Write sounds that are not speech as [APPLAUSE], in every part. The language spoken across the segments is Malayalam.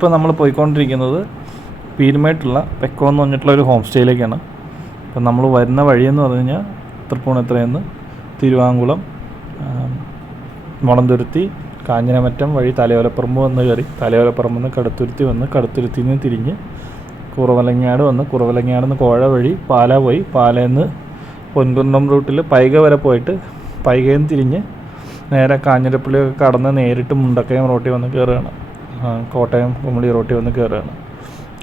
ഇപ്പോൾ നമ്മൾ പോയിക്കൊണ്ടിരിക്കുന്നത് പീരുമായിട്ടുള്ള പെക്കോ എന്ന് പറഞ്ഞിട്ടുള്ള ഒരു ഹോം സ്റ്റേയിലേക്കാണ് അപ്പം നമ്മൾ വരുന്ന വഴിയെന്ന് പറഞ്ഞു കഴിഞ്ഞാൽ തൃപ്പൂണിത്തുറയിൽ തിരുവാങ്കുളം മുളന്തുരുത്തി കാഞ്ഞിരമറ്റം വഴി തലയോലപ്പറമ്പ് വന്ന് കയറി തലയോലപ്പറമ്പ് നിന്ന് കടുത്തുരുത്തി വന്ന് കടുത്തുരുത്തിയിൽ നിന്ന് തിരിഞ്ഞ് കുറവലങ്ങാട് വന്ന് കുറവലങ്ങാട് നിന്ന് കോഴ വഴി പാല പോയി. പാലയിൽ നിന്ന് പൊൻകുന്നം റൂട്ടിൽ പൈക വരെ പോയിട്ട് പൈകയിൽ നിന്ന് തിരിഞ്ഞ് നേരെ കാഞ്ഞിരപ്പള്ളിയൊക്കെ കടന്ന് നേരിട്ട് മുണ്ടക്കയം റോട്ടിൽ വന്ന് കയറുകയാണ് കോട്ടയം കുമളി റോട്ടിൽ വന്ന് കയറുകയാണ്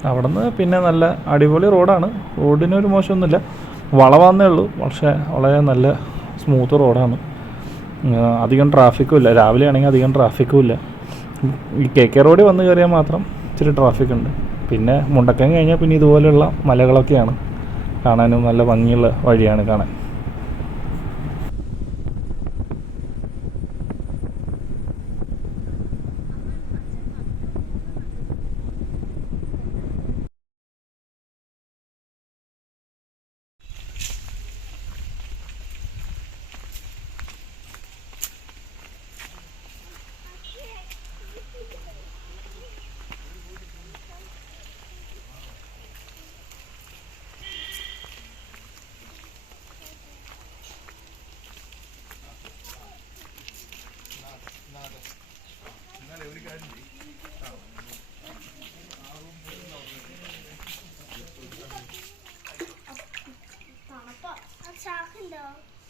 അവിടെ നിന്ന് പിന്നെ നല്ല അടിപൊളി റോഡാണ്. റോഡിനൊരു മോശമൊന്നുമില്ല. വളവാന്നേ ഉള്ളൂ. പക്ഷേ വളരെ നല്ല സ്മൂത്ത് റോഡാണ്. അധികം ട്രാഫിക്കും ഇല്ല. രാവിലെ ആണെങ്കിൽ അധികം ട്രാഫിക്കും ഇല്ല. ഈ കെ കെ റോഡിൽ വന്ന് കയറിയാൽ മാത്രം ഇച്ചിരി ട്രാഫിക് ഉണ്ട്. പിന്നെ മുണ്ടക്കയം കഴിഞ്ഞാൽ പിന്നെ ഇതുപോലെയുള്ള മലകളൊക്കെയാണ് കാണാനും നല്ല ഭംഗിയുള്ള വഴിയാണ് കാണാൻ.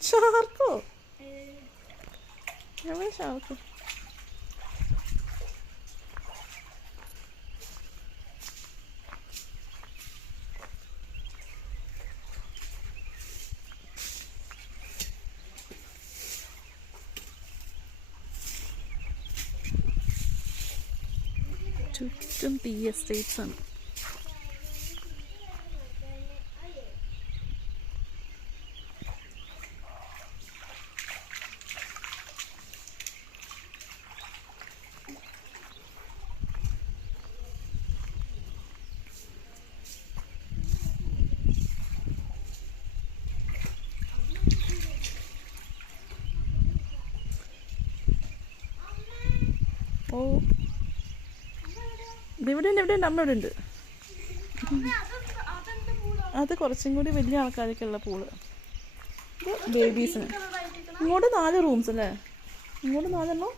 ഷാർക്കോ ഞങ്ങൾ ഷാർക്ക് ചുറ്റും തീ എസ്റ്റേറ്റ്സ് ആണ്. ഓ. ഇവിടെ ഉണ്ട് ഇവിടെ ഉണ്ട് അമ്മ ഇവിടെ ഉണ്ട് അത് കുറച്ചും കൂടി വലിയ ആൾക്കാർക്കുള്ള പൂൾ. ബേബീസിന് ഇങ്ങോട്ട് നാല് റൂംസ് അല്ലേ? ഇങ്ങോട്ട് നാലെണ്ണം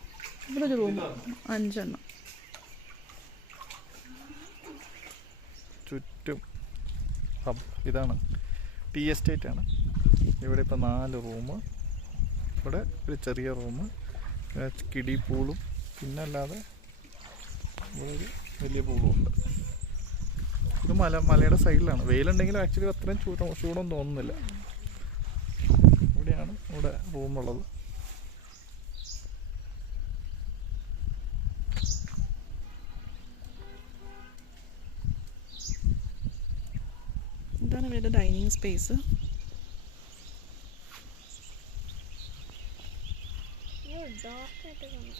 ഇവിടെ ഒരു റൂം അഞ്ചെണ്ണം. ചുറ്റും ഇതാണ്. ടീ എസ്റ്റേറ്റ് ആണ്. ഇവിടെ ഇപ്പോൾ നാല് റൂം ഇവിടെ ഒരു ചെറിയ റൂം കിടി പൂളും പിന്നെ അല്ലാതെ ഇവിടെ ഒരു വലിയ പൂളുണ്ട്. ഇത് മല മലയുടെ സൈഡിലാണ്. വെയിലുണ്ടെങ്കിൽ ആക്ച്വലി അത്രയും ചൂട ചൂടൊന്നും തോന്നുന്നില്ല. ഇവിടെയാണ് ഇവിടെ റൂമുള്ളത്. ഇതാണ് ഇവരുടെ ഡൈനിങ് സ്പേസ് ഡോക്ടറായിട്ട് കാണാം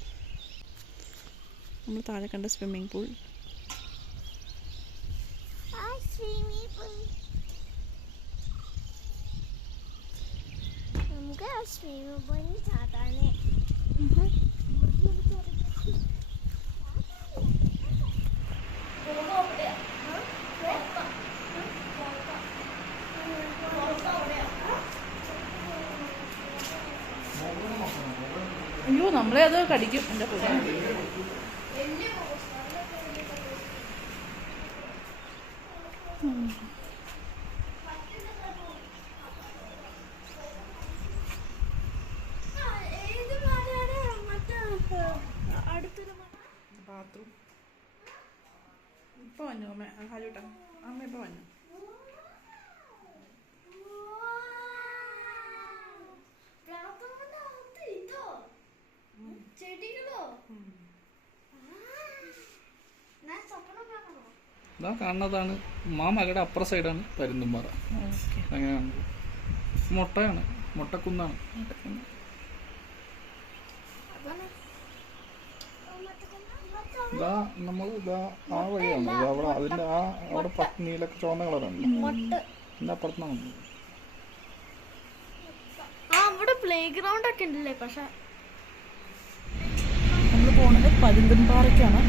നമ്മൾ താഴെ കണ്ട സ്വിമ്മിംഗ് പൂൾ നമുക്ക് സ്വിമ്മിംഗ് പൂളിൽ അയ്യോ നമ്മളെ അത് കടിക്കും. എന്റെ പൂള ബാത്റൂം ഇപ്പൊ വന്നു അമ്മ ഹാലുട്ടാ അമ്മ ഇപ്പൊ വന്നു ഇതാ കാണുന്നതാണ്. മാമകയുടെ അപ്പുറ സൈഡാണ് പരുന്തുംപാറ അങ്ങനെയാണ്. മുട്ടയാണ്. മുട്ടക്കുന്നാണ്. ഇതാ നമ്മൾ ഇതാ ആ വഴിയാണ്. ഇത് അവിടെ അതിന്റെ ആ അവിടെ പത്നിയിലൊക്കെ ചുവന്ന കളറാണ് ഇതിന്റെ അപ്പുറത്താണ്. അവിടെ പ്ലേ ഗ്രൗണ്ട് ഒക്കെ ഉണ്ടല്ലേ? പക്ഷെ നമ്മൾ പോണത് പരുന്തൻപാറയ്ക്കാണ്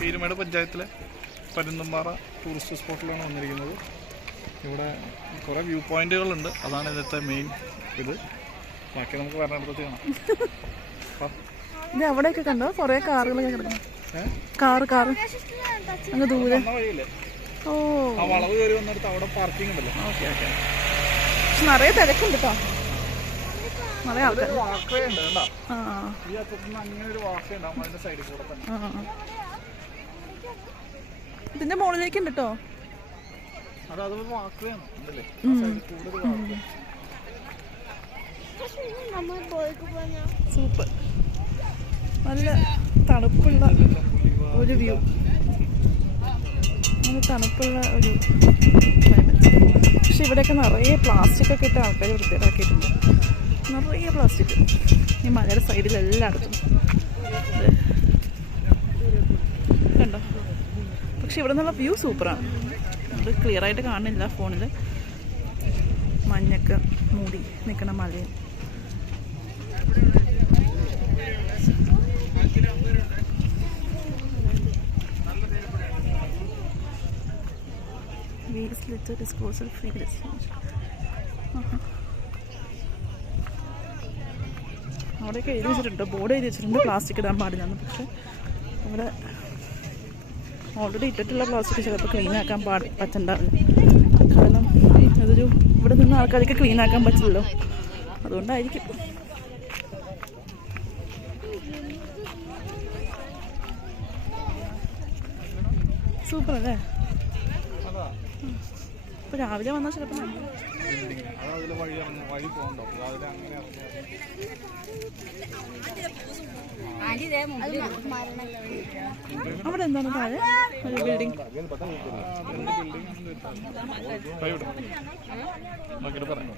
പീരുമേട് പഞ്ചായത്തിലെ പരുന്തുംപാറ ടൂറിസ്റ്റ് സ്പോട്ടിലാണ് വന്നിരിക്കുന്നത്. ഇവിടെ കുറേ വ്യൂ പോയിന്റുകളുണ്ട് അതാണ് ഇന്നത്തെ മെയിൻ ഇത്. ബാക്കി നമുക്ക് വരണടുത്ത് കാണാം. [LAUGHS] ഇത് അവിടെയൊക്കെ കണ്ടോ? കുറേ കാറുകളൊക്കെ കിടക്കണം? Car car. അങ്ങ് ദൂരെ. ഓ. വളവ് കയറി വന്നിടത്ത് അവിടെ പാർക്കിംഗ് ഉണ്ടല്ലോ. Okay okay. പക്ഷെ നിറയെ തിരക്കുണ്ട് കേട്ടോ നിറയെ ആൾക്കാർ ആ. അങ്ങനെ ഒരു വാക്കേ ഉണ്ടാവും അതിന്റെ സൈഡിൽ കൂടെ തന്നെ. ഇതിന്റെ മുകളിലേക്ക് ഉണ്ട് കേട്ടോ സൂപ്പർ. നല്ല തണുപ്പുള്ള ഒരു വ്യൂ. നല്ല തണുപ്പുള്ള ഒരു ക്ലൈമറ്റ് പക്ഷെ ഇവിടെയൊക്കെ നിറയെ പ്ലാസ്റ്റിക് ഒക്കെ ഇട്ട് ആൾക്കാർ വൃത്തിയാക്കിയിട്ടുണ്ട്. നിറയെ പ്ലാസ്റ്റിക് ഈ മലയുടെ സൈഡിൽ എല്ലായിടത്തും ദേ. കണ്ടോ പക്ഷെ ഇവിടെ നിന്നുള്ള വ്യൂ സൂപ്പറാണ് അത് ക്ലിയർ ആയിട്ട് കാണുന്നില്ല ഫോണിൽ മഞ്ഞൊക്കെ മൂടി നിൽക്കണ മലയും അവിടെയൊക്കെ എഴുതി വെച്ചിട്ടുണ്ട്. ബോർഡ് എഴുതി വെച്ചിട്ടുണ്ട്. പ്ലാസ്റ്റിക് ഇടാൻ പാടില്ല പക്ഷെ അവിടെ ഓൾറെഡി ഇട്ടിട്ടുള്ള പ്ലാസ്റ്റിക് ചിലപ്പോൾ ക്ലീൻ ആക്കാൻ പാ പറ്റണ്ടാവില്ല കാരണം അതൊരു ഇവിടെ നിന്ന് ആൾക്കാർക്ക് ക്ലീൻ ആക്കാൻ പറ്റില്ലല്ലോ. അതുകൊണ്ടായിരിക്കും. സൂപ്പർ അല്ലേ? രാവിലെ വന്നാൽ ചിലപ്പോൾ അത് അതിലെ വഴി ഇറങ്ങി വഴി പോകണ്ടോ. രാവിലെ അങ്ങനെ അവിടെ എന്താണ് താഴെ? ഒരു ബിൽഡിംഗ് നോക്കിയിട്ട് പറഞ്ഞു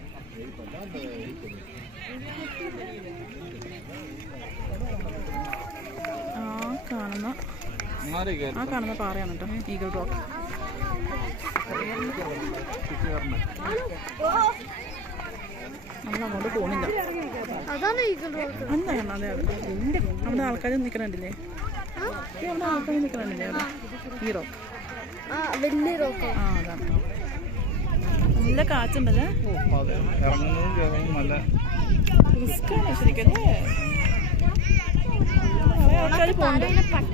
ആ കാണുന്ന ആ കാണുന്ന പാറയാണ് കേട്ടോ. ഈഗിൾ റോക്ക് അതെ അതെ. അവിടെ ആൾക്കാർ നിൽക്കണില്ലേ അവിടെ ആൾക്കാർ നിൽക്കണില്ലേ അവിടെ. ഈ റോക്ക് ആ വലിയ റോക്ക് ആ അതാണ് നല്ല കാറ്റുണ്ടല്ലേ? നല്ല റിസ്ക്കാണ് ശരിക്കും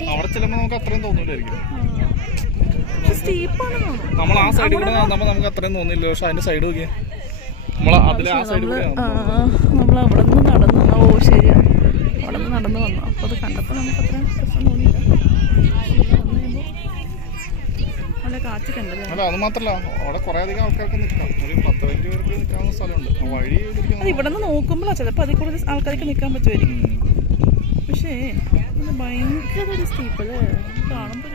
അവിടെ ചിലപ്പോൾ നമുക്ക് അത്രയും തോന്നില്ലായിരിക്കും നമ്മൾ ആ സൈഡിൽ കൂടെ നടന്നപ്പോൾ നമുക്ക് അത്രയും തോന്നില്ല പക്ഷെ അതിന്റെ സൈഡ് നോക്കിയാ. നമ്മൾ അതിലെ ആ സൈഡിൽ കൂടെ നമ്മൾ അവിടെ നിന്ന് നടന്നു. ഓ ശരിയാ. അവിടെ നിന്ന് നടന്നു വന്നു? അപ്പോൾ അത് കണ്ടപ്പോൾ നമുക്ക് അത്ര തോന്നിയില്ല. അല്ല അത് മാത്രല്ല. അവിടെ കുറെ അധികം ആൾക്കാർക്ക് നിൽക്കാം ഒരു പത്ത് പതിനഞ്ച് പേർക്ക് നിൽക്കാവുന്ന സ്ഥലമുണ്ട്. വഴി അത് ഇവിടെ നിന്ന് നോക്കുമ്പോഴാണ് ചിലപ്പോൾ അതിൽ കൂടുതൽ ആൾക്കാർക്ക് നിൽക്കാൻ പറ്റുമായിരിക്കും. പക്ഷേ ഭയങ്കര ഒരു സ്റ്റീപ്പ് അല്ലേ? കാണുമ്പോൾ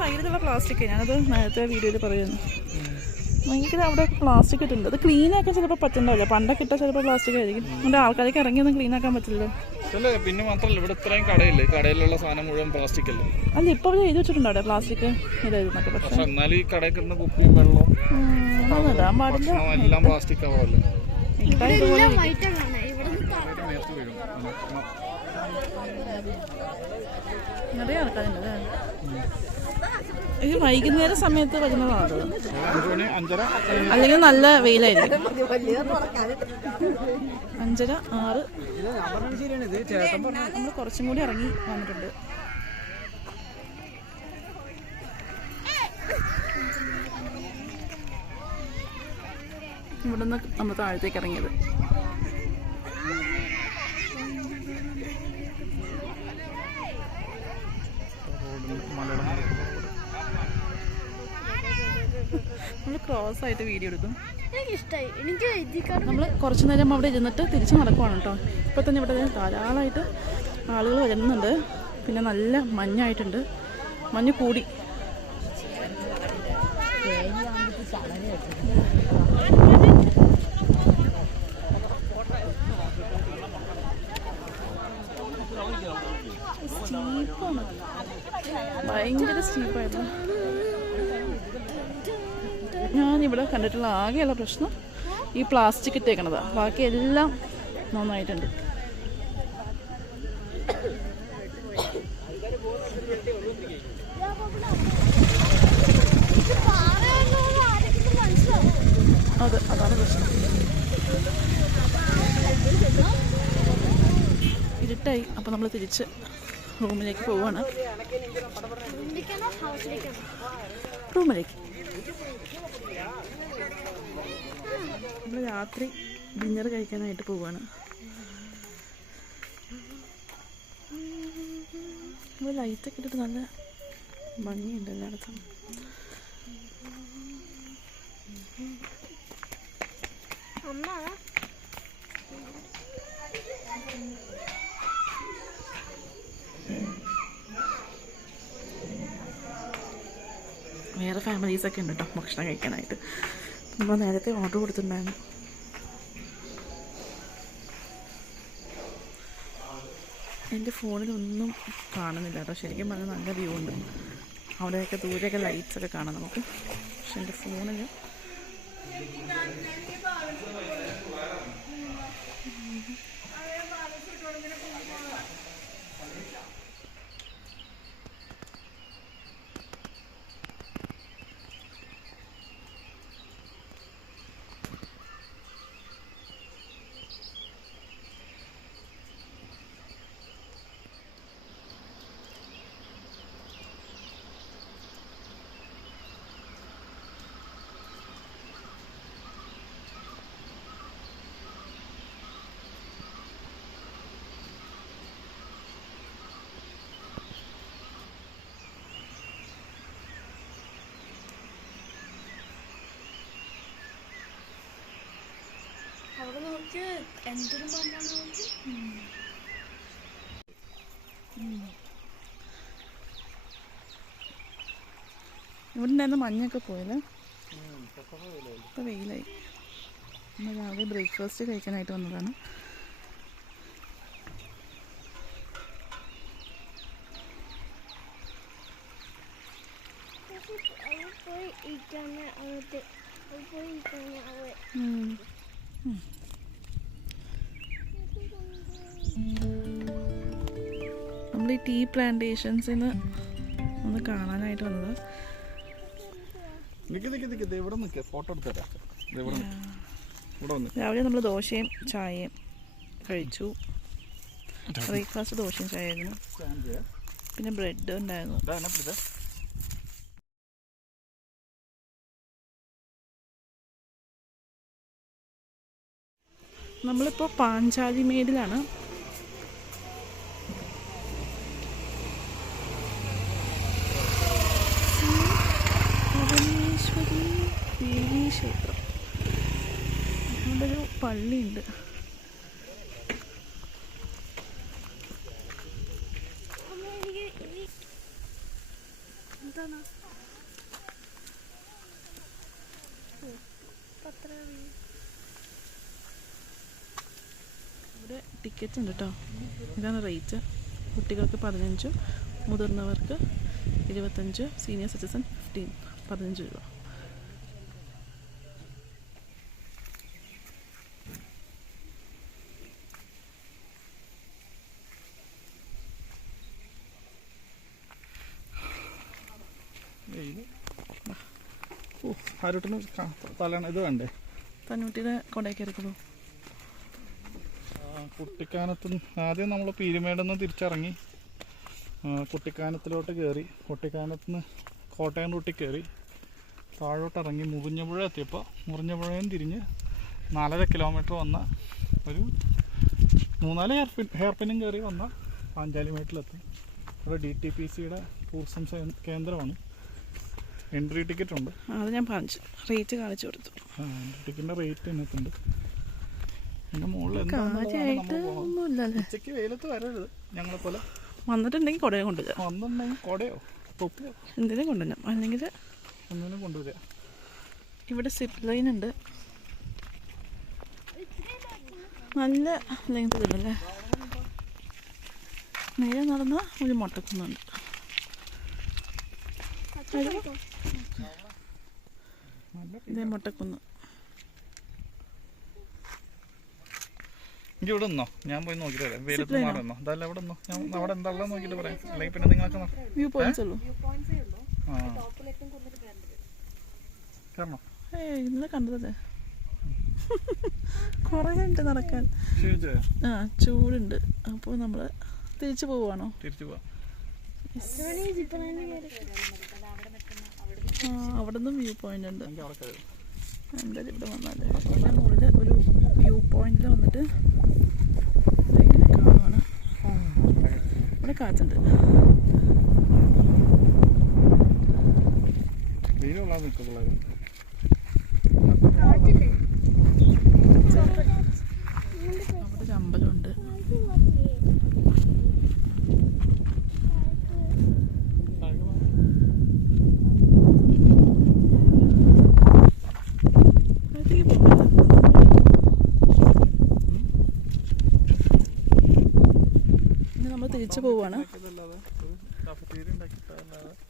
സൈഡിലുള്ള പ്ലാസ്റ്റിക് ഞാനത് നേരത്തെ വീഡിയോയിൽ പറയുന്നു. ഭയങ്കര അവിടെ പ്ലാസ്റ്റിക് ഇട്ടുണ്ട് അത് ക്ലീൻ ആക്കാൻ ചിലപ്പോൾ പറ്റണ്ടാവില്ല പണ്ടൊക്കെ ഇട്ടാൽ ചിലപ്പോൾ പ്ലാസ്റ്റിക് ആയിരിക്കും. അതുകൊണ്ട് ആൾക്കാർക്ക് ഇറങ്ങിയൊന്നും ക്ലീൻ ആക്കാൻ പറ്റില്ലല്ലോ. അല്ലേ പിന്നെ മാത്രല്ല ഇവിടെ ഇത്രയും കടയില്ലേ? കടയിലുള്ള സാധനം മുഴുവൻ പ്ലാസ്റ്റിക് അല്ലേ? അല്ല ഇപ്പൊ അവർ എഴുതി വെച്ചിട്ടുണ്ട് അവിടെ പ്ലാസ്റ്റിക് ഇതായിരുന്നൊക്കെ പക്ഷേ എന്നാലും ഈ കടയിൽ കിട്ടുന്ന കുപ്പിയും വെള്ളവും എല്ലാം പ്ലാസ്റ്റിക് ആവുമല്ലോ. നിറയെ ആൾക്കാരുണ്ടല്ലേ ഇത് വൈകുന്നേര സമയത്ത് വരുന്നതാണ്? അല്ലെങ്കിൽ നല്ല വെയിലായിരിക്കും. അഞ്ചര ആറ്. നമ്മൾ കുറച്ചും കൂടി ഇറങ്ങി വന്നിട്ടുണ്ട്. ഇവിടെ നിന്ന് നമ്മൾ താഴത്തേക്ക് ഇറങ്ങിയത് മലയുടെ നടുക്ക് ക്രോസ് ആയിട്ട് വീഡിയോ എടുക്കും. എനിക്ക് നമ്മൾ കുറച്ച് നേരം അവിടെ ഇരുന്നിട്ട് തിരിച്ച് നടക്കുവാണ് കേട്ടോ. ഇപ്പോൾ തന്നെ ഇവിടെ ധാരാളമായിട്ട് ആളുകൾ വരുന്നുണ്ട്. പിന്നെ നല്ല മഞ്ഞായിട്ടുണ്ട്. മഞ്ഞ് കൂടി. ഇവിടെ കണ്ടിട്ടുള്ള ആകെയുള്ള പ്രശ്നം ഈ പ്ലാസ്റ്റിക് ഇട്ടേക്കണതാ. ബാക്കി എല്ലാം നന്നായിട്ടുണ്ട്. അതെ അതാണ് പ്രശ്നം. ഇരുട്ടായി. അപ്പോൾ നമ്മൾ തിരിച്ച് റൂമിലേക്ക് പോവാണ്. റൂമിലേക്ക്. നമ്മൾ രാത്രി ഡിന്നർ കഴിക്കാനായിട്ട് പോവാണ്. ലൈറ്റൊക്കെ ഇട്ടിട്ട് നല്ല ഭംഗിയുണ്ട് എല്ലായിടത്തും. അമ്മ വേറെ ഫാമിലീസൊക്കെ ഉണ്ട് കേട്ടോ ഭക്ഷണം കഴിക്കാനായിട്ട്. നമ്മൾ നേരത്തെ ഓർഡർ കൊടുത്തിട്ടുണ്ടായിരുന്നു. എന്റെ ഫോണിലൊന്നും കാണുന്നില്ല കേട്ടോ ശരിക്കും പറഞ്ഞാൽ നല്ല വ്യൂ ഉണ്ട്. അവിടെയൊക്കെ ദൂരെയൊക്കെ ലൈറ്റ്സൊക്കെ കാണാം നമുക്ക്. പക്ഷെ എന്റെ ഫോണിൽ അവിടെ നോക്ക് എന്തൊരു മണ്ണാണ് നോക്ക് ഇവിടെ ഉണ്ടായിരുന്ന മഞ്ഞൊക്കെ പോയത് ഇപ്പൊ വെയിലായി. നമ്മൾ രാവിലെ ബ്രേക്ക്ഫാസ്റ്റ് കഴിക്കാനായിട്ട് വന്നതാണ്. പോയി ഇരിക്കാൻ അവിടെ പോയി ഇരിക്കാൻ അവിടെ നമ്മൾ ഈ ടീ പ്ലാന്റേഷൻസിന് ഒന്ന് കാണാനായിട്ട് വന്നത്. രാവിലെ നമ്മൾ ദോശയും ചായയും കഴിച്ചു. ബ്രേക്ക്ഫാസ്റ്റ് ദോശയും ചായയായിരുന്നു. പിന്നെ ബ്രെഡ് ഉണ്ടായിരുന്നു. നമ്മളിപ്പോൾ പാഞ്ചാലി മേടിലാണ് ഭുവനേശ്വരി ദേവീ ക്ഷേത്രം അവിടെ ഒരു പള്ളിയുണ്ട്. എന്താണ്? ഇവിടെ ടിക്കറ്റ് ഉണ്ട് കേട്ടോ ഇതാണ് റേറ്റ് കുട്ടികൾക്ക് പതിനഞ്ചും മുതിർന്നവർക്ക് ഇരുപത്തഞ്ച് സീനിയർ സിറ്റിസൺ ഫിഫ്റ്റീൻ പതിനഞ്ച് രൂപ ഓ ആരോട്ടിന് തലയാണ് ഇത് വേണ്ടേ? തന്നൂട്ടിനെ എടുക്കുന്നു കുട്ടിക്കാനത്ത് ആദ്യം നമ്മൾ പീരുമേട് നിന്ന് തിരിച്ചിറങ്ങി. കുട്ടിക്കാനത്തിലോട്ട് കയറി കുട്ടിക്കാനത്ത് നിന്ന് കോട്ടയം റൂട്ടിൽ കയറി താഴോട്ട് ഇറങ്ങി മുറിഞ്ഞപുഴ എത്തിയപ്പോൾ മുറിഞ്ഞപുഴയും തിരിഞ്ഞ് നാലര കിലോമീറ്റർ വന്ന ഒരു മൂന്നാൽ ഹെയർ പിൻ ഹെയർ പിന്നും കയറി വന്ന പാഞ്ചാലിമേട്ടിലെത്തി. അവിടെ ഡി ടി പി സിയുടെ ടൂറിസം കേന്ദ്രമാണ്. എൻട്രി ടിക്കറ്റ് ഉണ്ട്. അത് ഞാൻ പറഞ്ഞു. റേറ്റ് കാണിച്ചു കൊടുത്തു. ടിക്കറ്റിന്റെ റേറ്റ് ഇതിനകത്തുണ്ട്. മുകളിൽ ഉച്ചയ്ക്ക് വെയിലത്ത് വരരുത്. ഞങ്ങളെ പോലെ വന്നിട്ടുണ്ടെങ്കിൽ കുടയെ കൊണ്ടുവരാം. വന്നിട്ടുണ്ടെങ്കിൽ കൊടയോ? തൊപ്പിയോ? എന്തിനും കൊണ്ടുവരാം. അല്ലെങ്കിൽ ഒന്നിനും ഇവിടെ സിപ്പ് ലൈൻ ഉണ്ട്. നല്ല ലെങ്ത് ഇതല്ലേ നേരെ നടന്ന ഒരു മുട്ടക്കുന്നുണ്ട്. ഇതേ മുട്ടക്കുന്ന്. എനിക്ക് ഇവിടെ നിന്നോ? ഞാൻ പോയി നോക്കിട്ട് വരാം. വെയിലത്ത് മാറി നിന്നോ? അതല്ല ഇവിടെ നിന്നോ? ഞാൻ അവിടെ എന്താ ഉള്ളത് നോക്കിയിട്ട് പറയാം. അല്ലെങ്കിൽ പിന്നെ നിങ്ങളൊക്കെ വ്യൂ പോയിന്റ്സ് ഉള്ളൂ. ആ കയറണോ ഏയ് ഇന്നലെ കണ്ടതല്ലേ? കുറേ ഉണ്ട് നടക്കാൻ. ആ ചൂടുണ്ട്. അപ്പോൾ നമ്മൾ തിരിച്ചു പോവാണോ? തിരിച്ചു പോവാം വേണമെങ്കിൽ ജിപ്പ് ലൈനിൽ കയറി ആ അവിടെ നിന്നും വ്യൂ പോയിന്റ് ഉണ്ട്. എന്തായാലും ഇവിടെ വന്നാലേ ഇവിടെ മുകളിൽ ഒരു വ്യൂ പോയിന്റിൽ വന്നിട്ട് ഇങ്ങനെ കാണുവാണ്. ഇവിടെ കാറ്റുണ്ട്. നിൽക്കുള്ളൂ കാറ്റില്ലേ അവിടെ ഒരു അമ്പലമുണ്ട് അതിലേക്ക് പോകാം തിരിച്ചു പോവാണ്.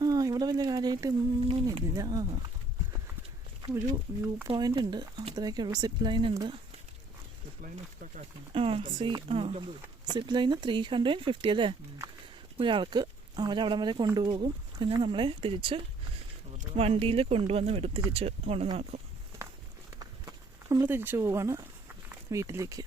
ആ ഇവിടെ വലിയ കാര്യമായിട്ട് ഒന്നുമില്ല ഒരു വ്യൂ പോയിന്റ് ഉണ്ട്. അത്രയൊക്കെ ഉള്ളൂ. സിപ്പ് ലൈൻ ഉണ്ട്. ആ സി ആ. Zip line three hundred fifty അല്ലേ? ഒരാൾക്ക് അവരവിടെ വരെ കൊണ്ടുപോകും. പിന്നെ നമ്മളെ തിരിച്ച് വണ്ടിയിൽ കൊണ്ടുവന്ന് വിടും. തിരിച്ച് കൊണ്ടുവന്നാക്കും നമ്മൾ തിരിച്ചു പോവാണ് വീട്ടിലേക്ക്.